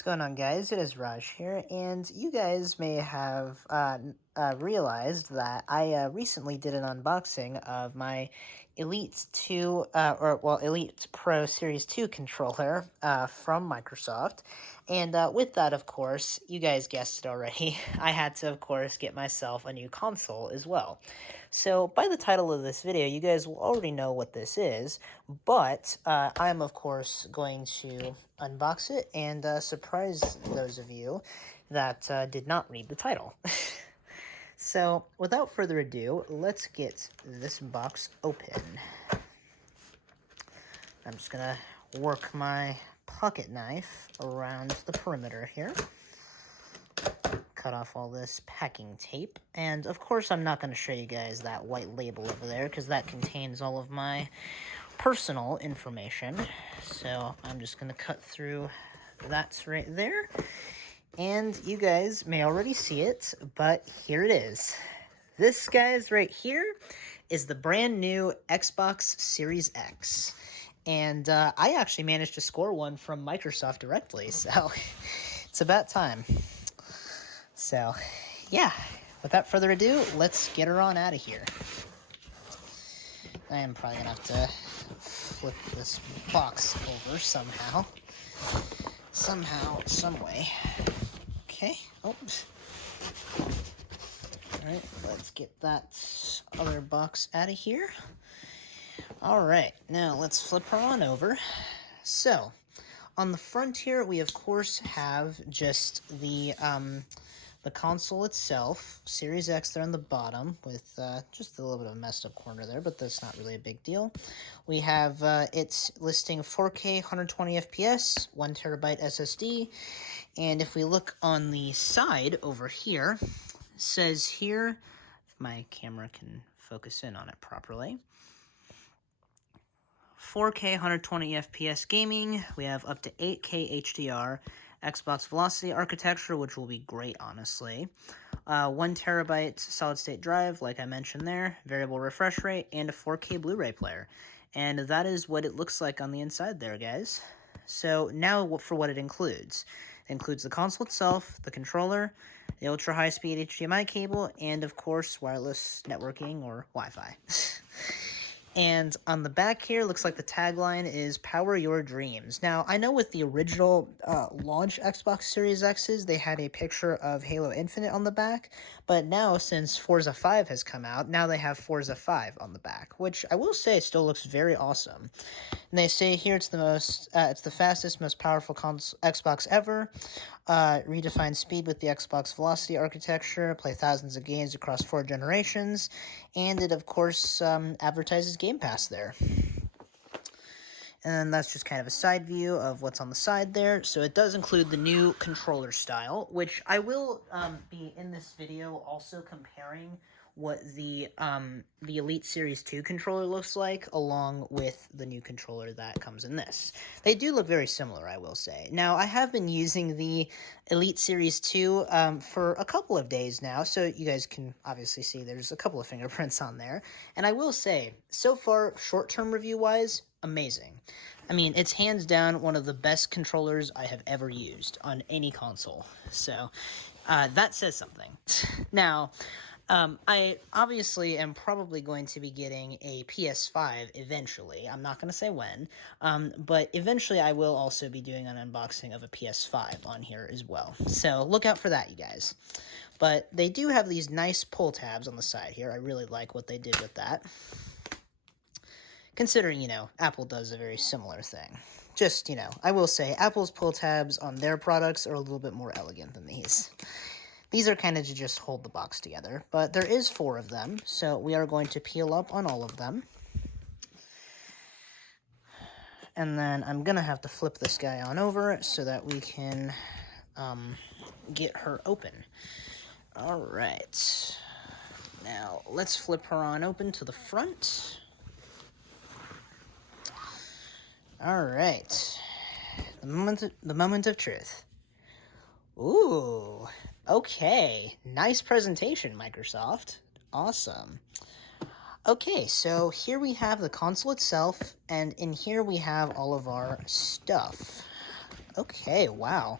What's going on, guys? It is Raj here, and you guys may have realized that I recently did an unboxing of my Elite 2, Elite Pro Series 2 controller from Microsoft. And with that, of course, you guys guessed it already, I had to, of course, get myself a new console as well. So, by the title of this video, you guys will already know what this is, but I'm, of course, going to unbox it and surprise those of you that did not read the title. So, without further ado, let's get this box open. I'm just gonna work my pocket knife around the perimeter here. Cut off all this packing tape. And, of course, I'm not going to show you guys that white label over there, because that contains all of my personal information. So, I'm just going to cut through that right there. And you guys may already see it, but here it is. This, guys, right here is the brand new Xbox Series X. And I actually managed to score one from Microsoft directly, so it's about time. So, yeah, without further ado, let's get her on out of here. I am probably going to have to flip this box over somehow. Somehow, some way. Okay, oops. Alright, let's get that other box out of here. Alright, now let's flip her on over. So, on the front here, we of course have just the console itself, Series X there on the bottom, with just a little bit of a messed up corner there, but that's not really a big deal. We have it's listing 4K 120 FPS, 1TB SSD, and if we look on the side over here, it says here, if my camera can focus in on it properly, 4K 120 FPS gaming, we have up to 8K HDR, Xbox Velocity architecture, which will be great, honestly. 1TB solid-state drive, like I mentioned there, variable refresh rate, and a 4K Blu-ray player. And that is what it looks like on the inside there, guys. So now for what it includes. It includes the console itself, the controller, the ultra-high-speed HDMI cable, and, of course, wireless networking or Wi-Fi. And on the back here, looks like the tagline is Power Your Dreams. Now, I know with the original launch Xbox Series X's, they had a picture of Halo Infinite on the back. But now, since Forza 5 has come out, now they have Forza 5 on the back, which I will say still looks very awesome. And they say here it's the fastest, most powerful Xbox ever. Redefine speed with the Xbox Velocity architecture. Play thousands of games across 4 generations. And it, of course, advertises Game Pass there. And that's just kind of a side view of what's on the side there. So it does include the new controller style, which I will be in this video also comparing what the Elite Series 2 controller looks like along with the new controller that comes in this. They do look very similar, I will say. Now, I have been using the Elite Series 2 for a couple of days now, so you guys can obviously see there's a couple of fingerprints on there. And I will say, so far, short-term review-wise, amazing. I mean, it's hands down one of the best controllers I have ever used on any console. So, that says something. Now, I obviously am probably going to be getting a PS5 eventually. I'm not going to say when, but eventually I will also be doing an unboxing of a PS5 on here as well. So look out for that, you guys. But they do have these nice pull tabs on the side here. I really like what they did with that. Considering, Apple does a very similar thing. Just, I will say, Apple's pull tabs on their products are a little bit more elegant than these. These are kind of to just hold the box together, but there is 4 of them, so we are going to peel up on all of them. And then I'm going to have to flip this guy on over so that we can get her open. All right. Now, let's flip her on open to the front. All right. The moment of truth. Ooh, okay. Nice presentation, Microsoft. Awesome. Okay, so here we have the console itself, and in here we have all of our stuff. Okay, wow.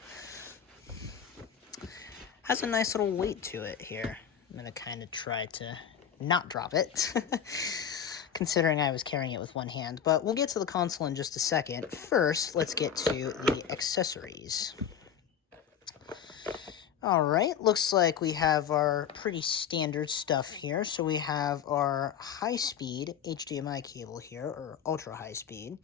has a nice little weight to it here. I'm going to kind of try to not drop it, considering I was carrying it with one hand. But we'll get to the console in just a second. First, let's get to the accessories. Alright, looks like we have our pretty standard stuff here. So we have our high-speed HDMI cable here, or ultra-high-speed.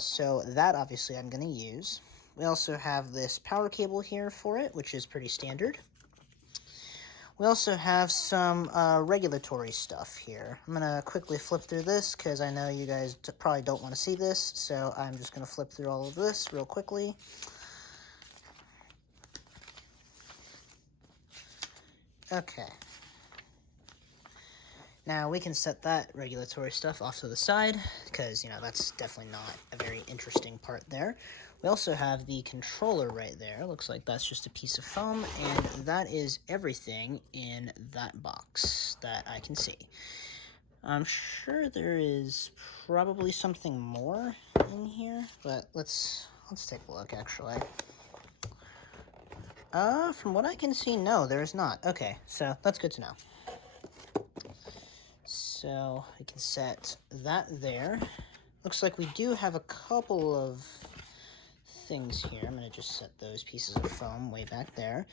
So that, obviously, I'm going to use. We also have this power cable here for it, which is pretty standard. We also have some regulatory stuff here. I'm going to quickly flip through this because I know you guys probably don't want to see this. So I'm just going to flip through all of this real quickly. Okay. Now we can set that regulatory stuff off to the side because, you know, that's definitely not a very interesting part there. We also have the controller right there. Looks like that's just a piece of foam, and that is everything in that box that I can see. I'm sure there is probably something more in here, but let's take a look actually. From what I can see, no, there is not. Okay, so that's good to know. So we can set that there. Looks like we do have a couple of things here. I'm going to just set those pieces of foam way back there.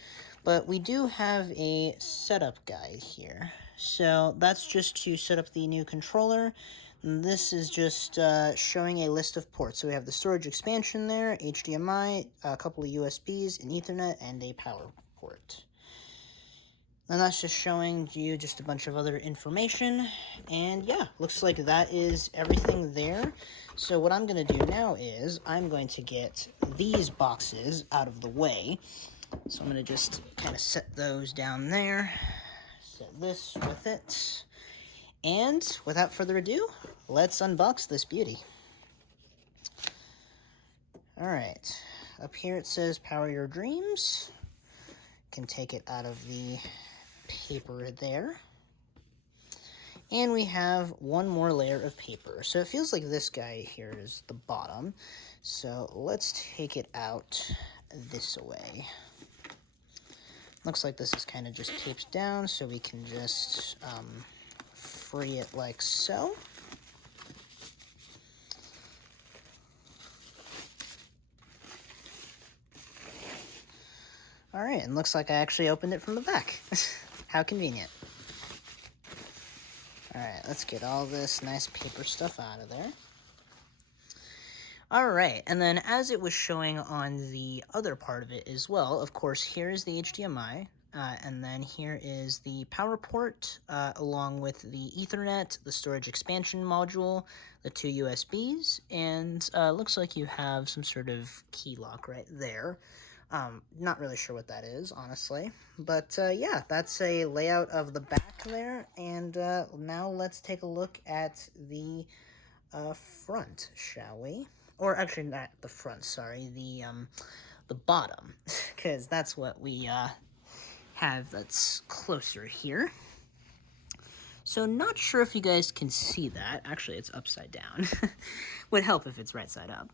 But we do have a setup guide here. So that's just to set up the new controller. This is just showing a list of ports. So we have the storage expansion there, HDMI, a couple of USBs, an Ethernet, and a power port. And that's just showing you just a bunch of other information. And yeah, looks like that is everything there. So what I'm going to do now is I'm going to get these boxes out of the way. So I'm going to just kind of set those down there. Set this with it. And without further ado, let's unbox this beauty. Alright, up here it says Power Your Dreams. Can take it out of the paper there. And we have one more layer of paper. So it feels like this guy here is the bottom. So let's take it out this way. Looks like this is kind of just taped down, so we can just free it like so. Alright, and looks like I actually opened it from the back. How convenient. Alright, let's get all this nice paper stuff out of there. Alright, and then as it was showing on the other part of it as well, of course, here is the HDMI, and then here is the power port, along with the Ethernet, the storage expansion module, the two USBs, and looks like you have some sort of key lock right there. Not really sure what that is, honestly. But, yeah, that's a layout of the back there. And, now let's take a look at the, front, shall we? Or, actually, not the front, sorry. The bottom. Because that's what we, have that's closer here. So, not sure if you guys can see that. Actually, it's upside down. Would help if it's right side up.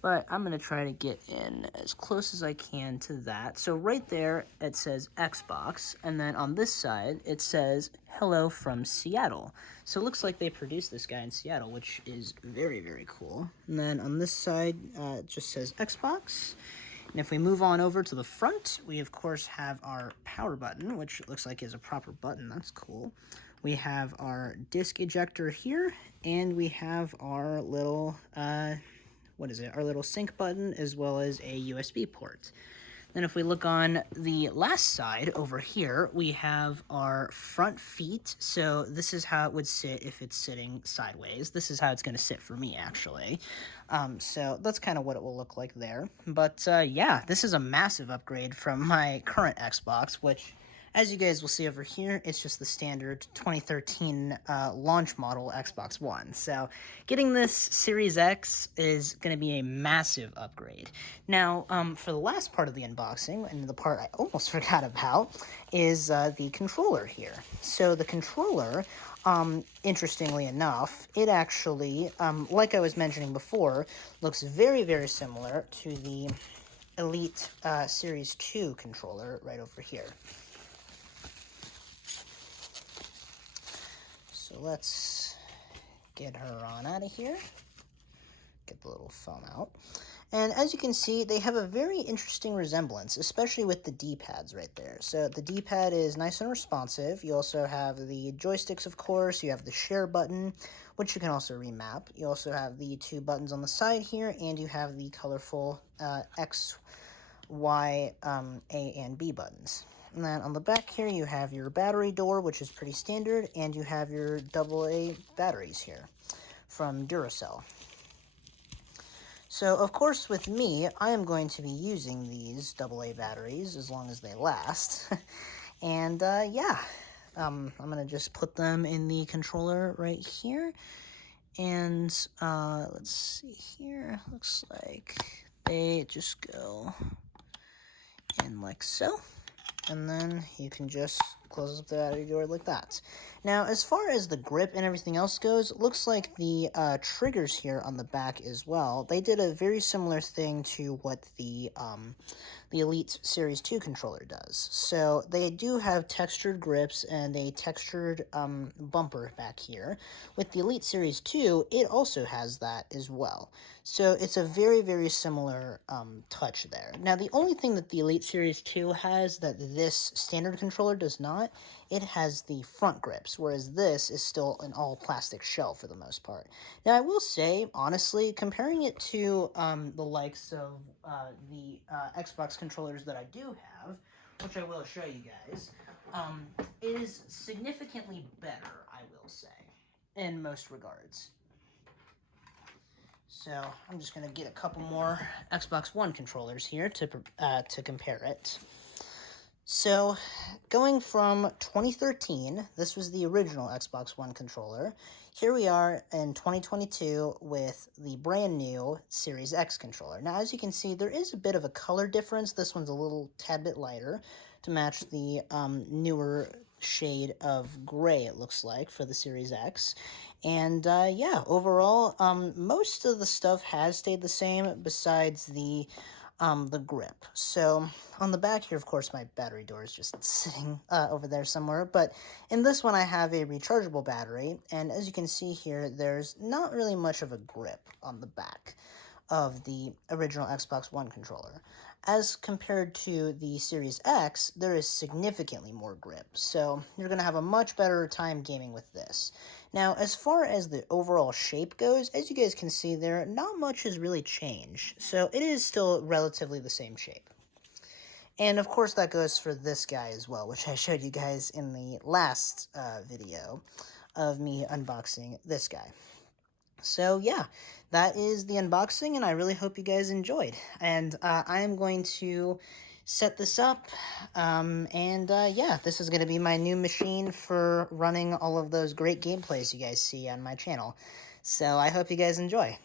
But I'm going to try to get in as close as I can to that. So right there, it says Xbox. And then on this side, it says, hello from Seattle. So it looks like they produced this guy in Seattle, which is very, very cool. And then on this side, it just says Xbox. And if we move on over to the front, we, of course, have our power button, which looks like is a proper button. That's cool. We have our disc ejector here, and we have our little... our little sync button, as well as a USB port. Then if we look on the last side over here, we have our front feet. So this is how it would sit if it's sitting sideways. This is how it's going to sit for me, actually. So that's kind of what it will look like there. But yeah, this is a massive upgrade from my current Xbox, which, as you guys will see over here, it's just the standard 2013 launch model Xbox One. So getting this Series X is going to be a massive upgrade. Now, for the last part of the unboxing, and the part I almost forgot about, is the controller here. So the controller, interestingly enough, it actually, like I was mentioning before, looks very, very similar to the Elite Series 2 controller right over here. So let's get her on out of here. Get the little foam out. And as you can see, they have a very interesting resemblance, especially with the D-pads right there. So the D-pad is nice and responsive. You also have the joysticks, of course. You have the share button, which you can also remap. You also have the 2 buttons on the side here, and you have the colorful X, Y, A, and B buttons. And then on the back here, you have your battery door, which is pretty standard, and you have your AA batteries here from Duracell. So, of course, with me, I am going to be using these AA batteries as long as they last. And, yeah, I'm going to just put them in the controller right here. And, let's see here. Looks like they just go in like so. And then you can just close up the battery door like that. Now, as far as the grip and everything else goes, it looks like the triggers here on the back as well, they did a very similar thing to what the Elite Series 2 controller does. So they do have textured grips and a textured bumper back here. With the Elite Series 2, it also has that as well. So it's a very, very similar touch there. Now, the only thing that the Elite Series 2 has that this standard controller does not, it has the front grips, whereas this is still an all-plastic shell for the most part. Now, I will say, honestly, comparing it to the likes of the Xbox controllers that I do have, which I will show you guys, it is significantly better, I will say, in most regards. So I'm just going to get a couple more Xbox One controllers here to compare it. So, going from 2013, this was the original Xbox One controller. Here we are in 2022 with the brand new Series X controller. Now, as you can see, there is a bit of a color difference. This one's a little tad bit lighter to match the newer shade of gray, it looks like, for the Series X. And yeah, overall, most of the stuff has stayed the same besides the grip. So on the back here, of course, my battery door is just sitting over there somewhere. But in this one, I have a rechargeable battery. And as you can see here, there's not really much of a grip on the back of the original Xbox One controller. As compared to the Series X, there is significantly more grip, so you're going to have a much better time gaming with this. Now, as far as the overall shape goes, as you guys can see there, not much has really changed, so it is still relatively the same shape. And of course that goes for this guy as well, which I showed you guys in the last video of me unboxing this guy. So yeah, that is the unboxing, and I really hope you guys enjoyed. And I am going to set this up, and yeah, this is going to be my new machine for running all of those great gameplays you guys see on my channel. So I hope you guys enjoy.